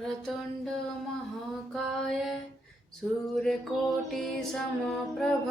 वक्रतुण्ड महाकाय सूर्यकोटि समप्रभ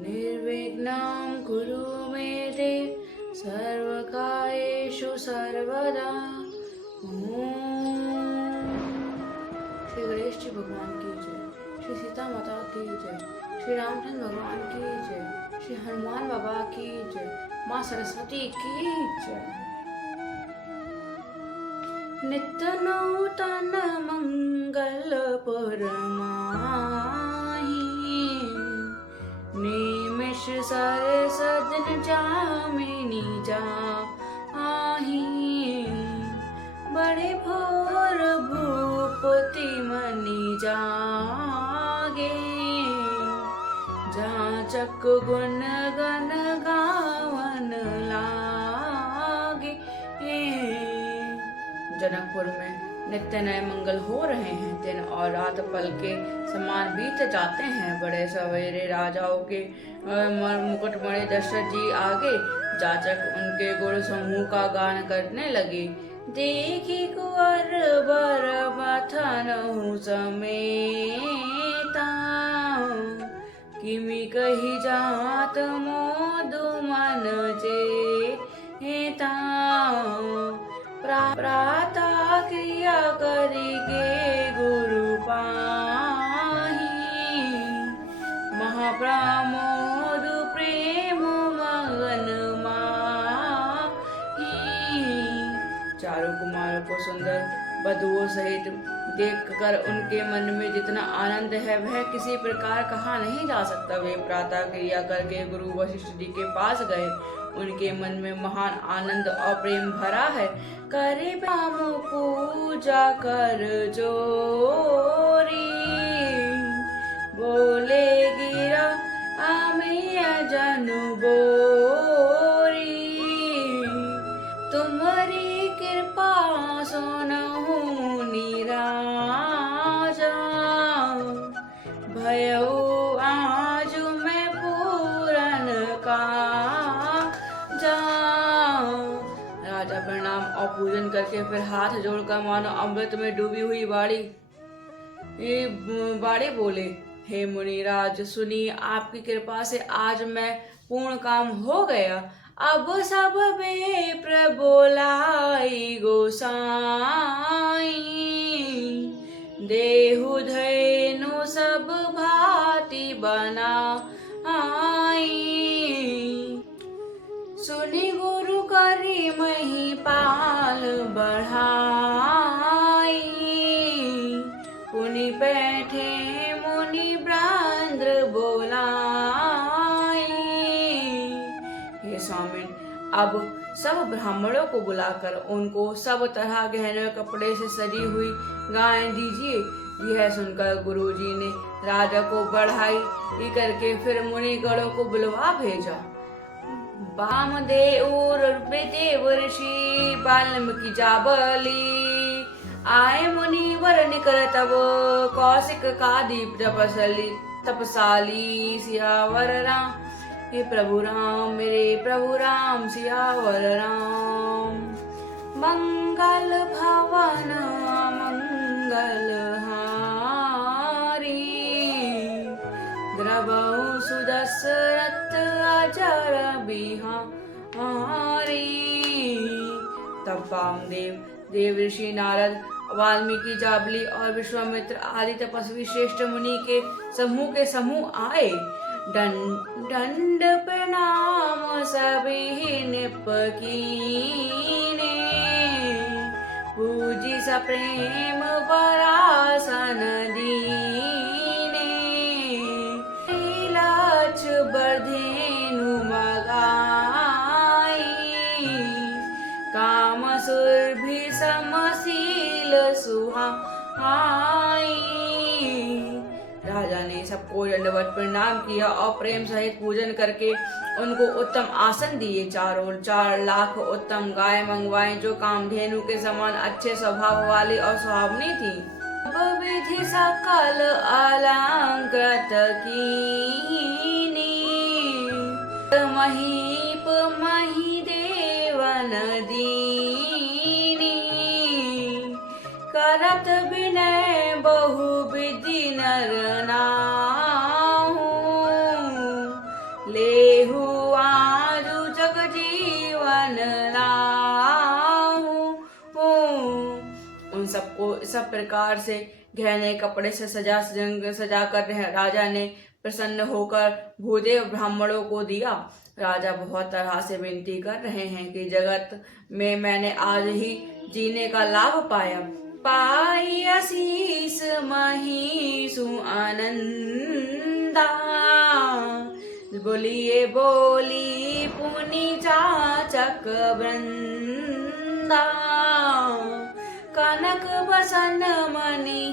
निर्विघ्नं कुरु मे देव सर्वकार्येषु सर्वदा। श्री गणेश जी भगवान की जय, श्री सीता माता की जय, श्री रामचंद्र भगवान की जय, श्री हनुमान बाबा की जय, माँ सरस्वती की जय। नित्य नूतन मंगल परमाहि निमिष सर सदन जामिनी जाहि बड़े भोर भूपति मनि जागे जाचक गुण गण गावन लागे। जनकपुर में नित्य नए मंगल हो रहे हैं, दिन और रात पल के समान बीत जाते हैं। बड़े सवेरे राजाओं के मुकुटमणि दशरथ जी आगे जाचक उनके गुण समूह का गान करने लगे। देखी कुंवर बर मथनहु समेता किमि कही जात मोदु मन जेता। प्रातः क्रिया करिके गुरु पाहि महाप्रमोद प्रेम मगन माहि। चारों कुमारों को सुंदर वधुओं सहित देखकर उनके मन में जितना आनंद है वह किसी प्रकार कहा नहीं जा सकता। वे प्रातः क्रिया करके गुरु वशिष्ठ जी के पास गए। उनके मन में महान आनंद और प्रेम भरा है। करे राम पूजा कर जोरी बोले गिरा आमिया जनु बोरी। तुम्हारी कृपा सुनहु निराजा भयउ आज मैं पूरन का। राजा प्रणाम और पूजन करके फिर हाथ जोड़कर मानो अमृत में डूबी हुई बाड़ी बोले, हे मुनिराज सुनिए, आपकी कृपा से आज मैं पूर्ण काम हो गया। अब सब विप्र बोलाई गोसाई देहु धैनु सब भांति बनाई। सुनि गुरु करी महिपाल बढ़ाई पुनि बैठे मुनि ब्रांद्र बोलाई। हे स्वामी, अब सब ब्राह्मणों को बुलाकर उनको सब तरह गहने कपड़े से सजी हुई गायें दीजिए। यह सुनकर गुरुजी ने राजा को बढ़ाई करके फिर मुनिगणों को बुलवा भेजा। वामदेव देव ऋषि वाल्मीकि जाबली आए मुनि वर निकर तब कौशिक कादीप तपसाली सियावर राम। हे प्रभु राम मेरे प्रभु राम सियावर राम। मंगल भवन मंगल हारी द्रवहु सुदशरथ अजर बिहारी। तब वामदेव देव ऋषि नारद वाल्मीकि जाबली और विश्वामित्र आदि तपस्वी श्रेष्ठ मुनि के समूह आए। दंड प्रणाम सभी निप कीने पूजी सप्रेम परासन दीने। लक्ष बर्धेनु मगाई काम सुरभि समशील सुहाई। राजा ने सबको दंडवत प्रणाम किया और प्रेम सहित पूजन करके उनको उत्तम आसन दिए। 4 लाख उत्तम गाय मंगवाई जो कामधेनु के समान अच्छे स्वभाव वाली और सुहावनी थी। विधि सकल अलंकृत कीनी महीप मही देवन दीनी कर करत विनय बहु विधि नर नाहु, लेहु आजु जग जीवन लाहु। उन सबको सब प्रकार से गहने कपड़े से सजा कर राजा ने प्रसन्न होकर भूदेव ब्राह्मणों को दिया। राजा बहुत तरह से विनती कर रहे हैं कि जगत में मैंने आज ही जीने का लाभ पाया। पाई आशीष महिषु आनंदा, बोलिए बोली पुनि चाचक वृंदा। कनक बसन मणि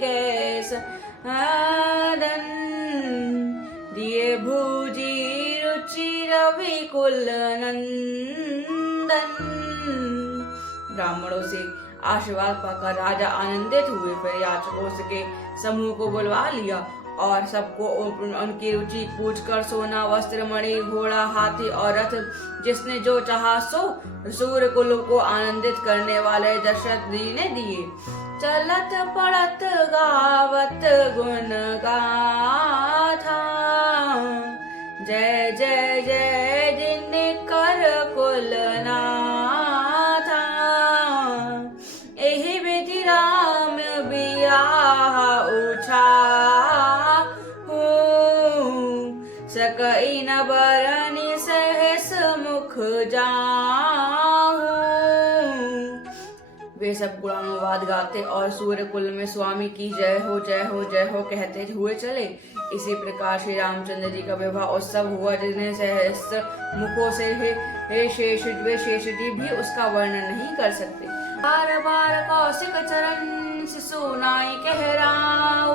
गैस आदन, दिए भूजी रुचि रवि कुल नंदन। ब्राह्मणों से आशीर्वाद पाकर राजा आनंदित हुए। फिर याचकों के समूह को बुलवा लिया और सबको उनकी रुचि पूछकर सोना, वस्त्र, मणि, घोड़ा, हाथी और रथ जिसने जो चाहा सो सूर्य कुल को आनंदित करने वाले दशरथ जी ने दिए। चलत पड़त गावत गुण गाथा, जय जय जय जिन कर कुल नाथा। एहि विधि राम बियाह उछा, सकई न बरनि सहस मुख जाहू। वे सब गुणानुवाद गाते और सूर्य कुल में स्वामी की जय हो जय हो जय हो कहते हुए चले। इसी प्रकार श्री रामचंद्र जी का विवाह उत्सव हुआ, जिन्हें सहस्त्र मुखों से वे शेष जी भी उसका वर्णन नहीं कर सकते। बार बार कौशिक चरण शिशु नाई कहराऊ,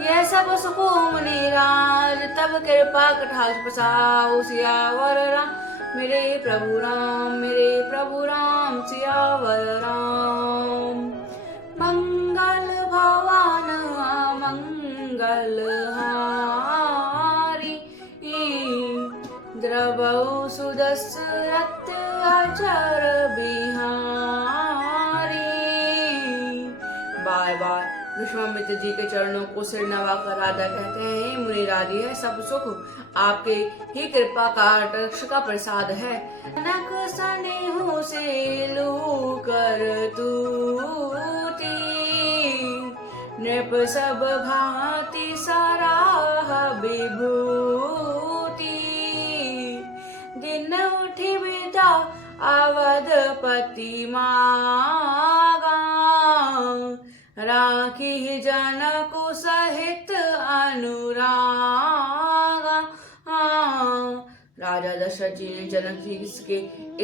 यह सब सुको मुनि राज, तब कृपा कटाक्ष बरसाऊ। सियावर राम मेरे प्रभु राम सियावर राम। मंगल भवन मंगल हारी, द्रवौ सुदशरथ अचर बिहारी। बार बार विश्वामित्र जी के चरणों को सिर नवाकर राजा कहते हैं, हे मुनिराज, यह सब सुख आपके ही कृपा कटाक्ष का प्रसाद है। जनक सनेहु से लू कर तूती, नृप सब भांति सराह विभूति। दिन उठी विदा अवधपति मागा, राखी जनकु सहित अनुरागा। राजा दशरथ जी ने जनक जी के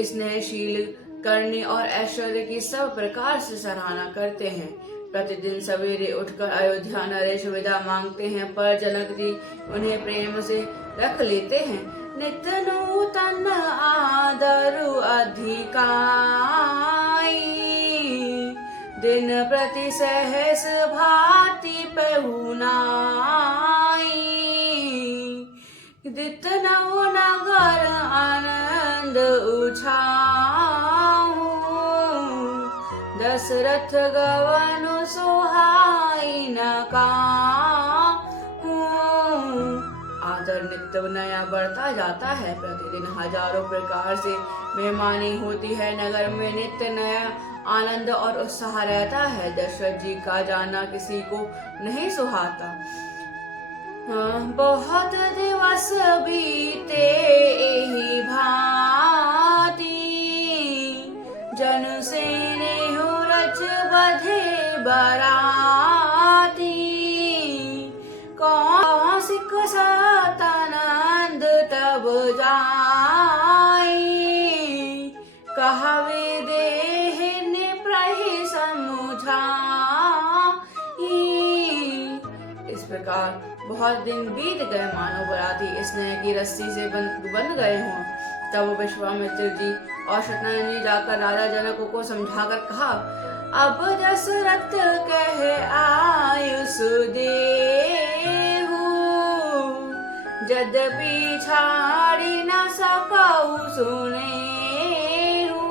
स्नेहशील करने और ऐश्वर्य की सब प्रकार से सराहना करते हैं। प्रतिदिन सवेरे उठकर अयोध्या नरेश विदा मांगते हैं, पर जनक जी उन्हें प्रेम से रख लेते हैं। नित नूतन आदरु अधिकाई, दिन प्रति सहस भांति पहुनाई। दित नव नगर आनंद उछाऊ, दशरथ गवनु सोहाई न काहू। आदर नित्य नया बढ़ता जाता है। प्रतिदिन हजारों प्रकार से मेहमानी होती है। नगर में नित्य नया आनंद और उत्साह रहता है। दशरथ जी का जाना किसी को नहीं सुहाता। बहुत दिवस बीते एहि भांति, जन से रच बधे बराती। कौशिक सतानंद तब जाई, कहवे देहिन प्रहि समुझाई। इस प्रकार बहुत दिन बीत गए, मानो बराती स्नेह की रस्सी से बंध गए हों। तब विश्वामित्र जी और सत्यनारायण जी जाकर राजा जनक को समझाकर कहा, अब दशरथ कह आयुष देहु, यद्यपि छाड़ी न सकऊ सुनेहु।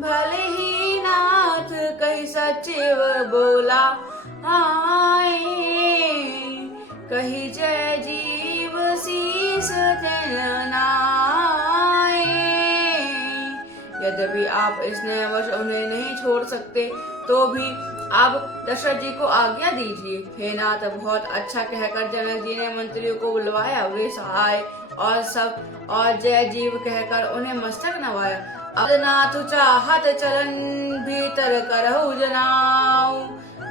भले ही नाथ कहि सचिव बोला आए, कही जय जीव शीस नाए। यद्यपि आप स्नेहवश उन्हें नहीं छोड़ सकते तो भी आप दशरथ जी को आज्ञा दीजिए। हे नाथ, बहुत अच्छा कहकर जनक जी ने मंत्रियों को बुलवाया। वे आए और सब और जय जीव कहकर उन्हें मस्तक नवाया। अब नाथ चाहत चलन भीतर करहु जनाऊ,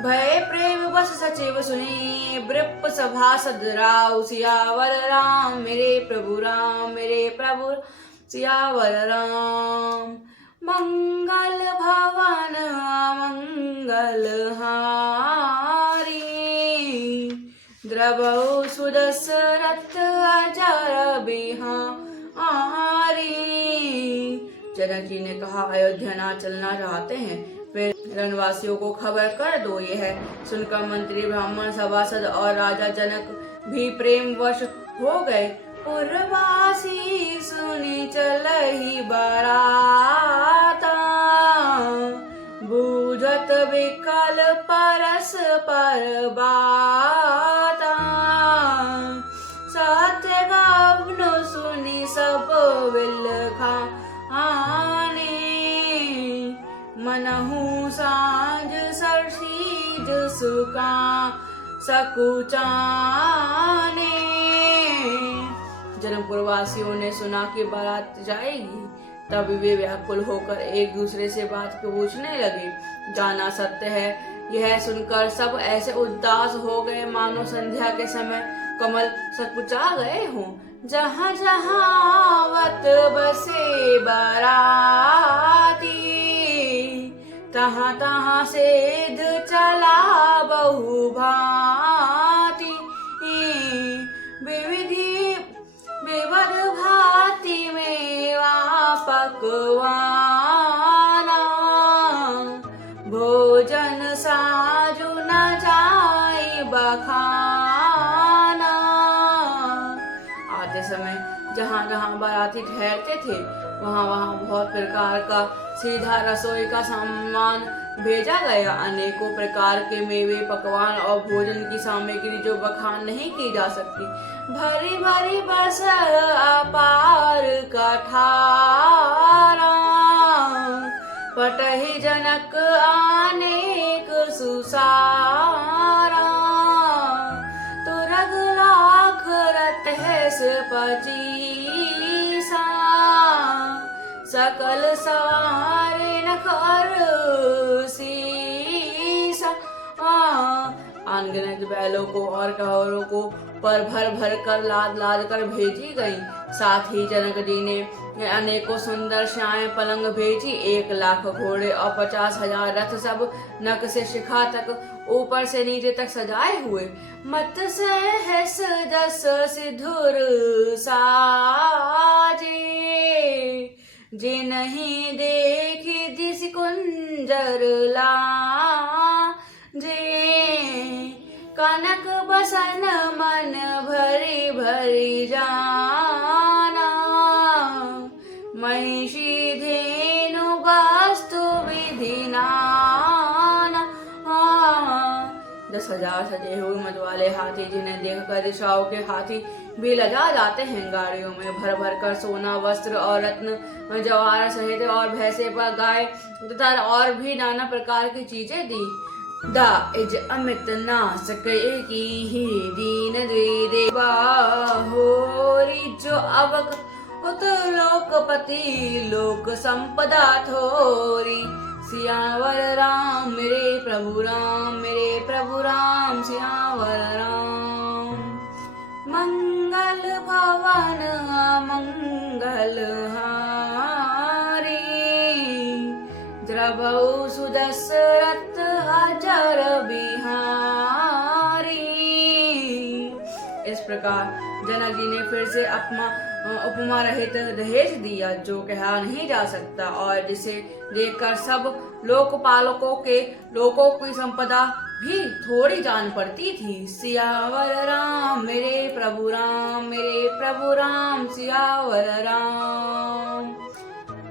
भय प्रेम बस सचिव सुनी वृप सभासद राव। सियावर राम मेरे प्रभु राम मेरे प्रभु सियावर राम। मंगल भवन मंगल हारी, द्रवौ सुदशरथ अजर बिहारी। जनक जी ने कहा, अयोध्या ना चलना चाहते हैं, फिर रणवासियों को खबर कर दो। यह सुनकर मंत्री ब्राह्मण सभासद और राजा जनक भी प्रेमवश हो गए। पुरवासी सुनी चलहि बराता, बूझत विकल परस पर बाता। सत्य गवनु सुनी सब विलखाने, मनहु सांझ सरसीज सुका सकुचाने। जनकपुर वासियों ने सुना कि बारात जाएगी, तब वे व्याकुल होकर एक दूसरे से बात पूछने लगे। जाना सत्य है, यह सुनकर सब ऐसे उदास हो गए मानो संध्या के समय कमल सकुचा गए हों। जहाँ जहाँ आवत बसे बाराती, तहाँ तहाँ सेध चला बहु भांति। विविधि विविध भांति मेवा पकवाना, भोजन साजु न जाए बखाना। आते समय जहाँ जहाँ बाराती ठहरते थे, वहाँ वहाँ बहुत प्रकार का सीधा रसोई का सामान भेजा गया। अनेकों प्रकार के मेवे पकवान और भोजन की सामग्री जो बखान नहीं की जा सकती। भरी भरी बस अपार कठारा, पटहि जनक अनेक सुसारा। तुरग लाख रत्हेस पचीसा, सकल सवारे नखर सीसा। अनगिनत बैलों को और कहोरों को पर भर भर कर लाद लाद कर भेजी गई। साथ ही जनक जी ने अनेकों सुंदर श्याम पलंग भेजी। 1,00,000 घोड़े और 50,000 रथ, सब नक से शिखा तक ऊपर से नीचे तक सजाए हुए। मत सहस जस सिधुर साजे, जे नहीं देखी जिस कुंजर लाजे। कनक बसन मन भरी भरी जाना, महिषी धेनु वास्तु विधि नाना। 10,000 सजे हुए मतवाले हाथी, जिन्हें देखकर दिशाओं के हाथी भी लजा जाते हैं। गाड़ियों में भर भर कर सोना वस्त्र और रत्न जवाहर सहित और भैंसे पर गाय तथा और भी नाना प्रकार की चीजें दी। दाइज अमित नास कई की ही दीन द्विदेवा होरी, जो अवक उत लोकपति लोक संपदा थोरी। सियावर राम मेरे प्रभु राम मेरे प्रभु राम सियावर राम। मंगल भवन मंगल हारी, द्रवौ सुदशरथ अजर बिहारी। इस प्रकार जनक जी ने फिर से उपमा रहित दहेज दिया, जो कहा नहीं जा सकता और जिसे देखकर सब लोकपालकों के लोगों की संपदा भी थोड़ी जान पड़ती थी। सियावर राम मेरे प्रभु राम मेरे प्रभु राम सियावर राम।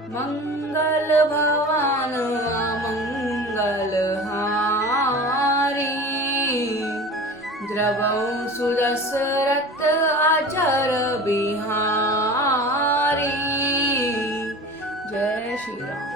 मंगल भवन मंगल बलहारी। द्रवौ सुदशरथ अजर बिहारी। जय श्री राम।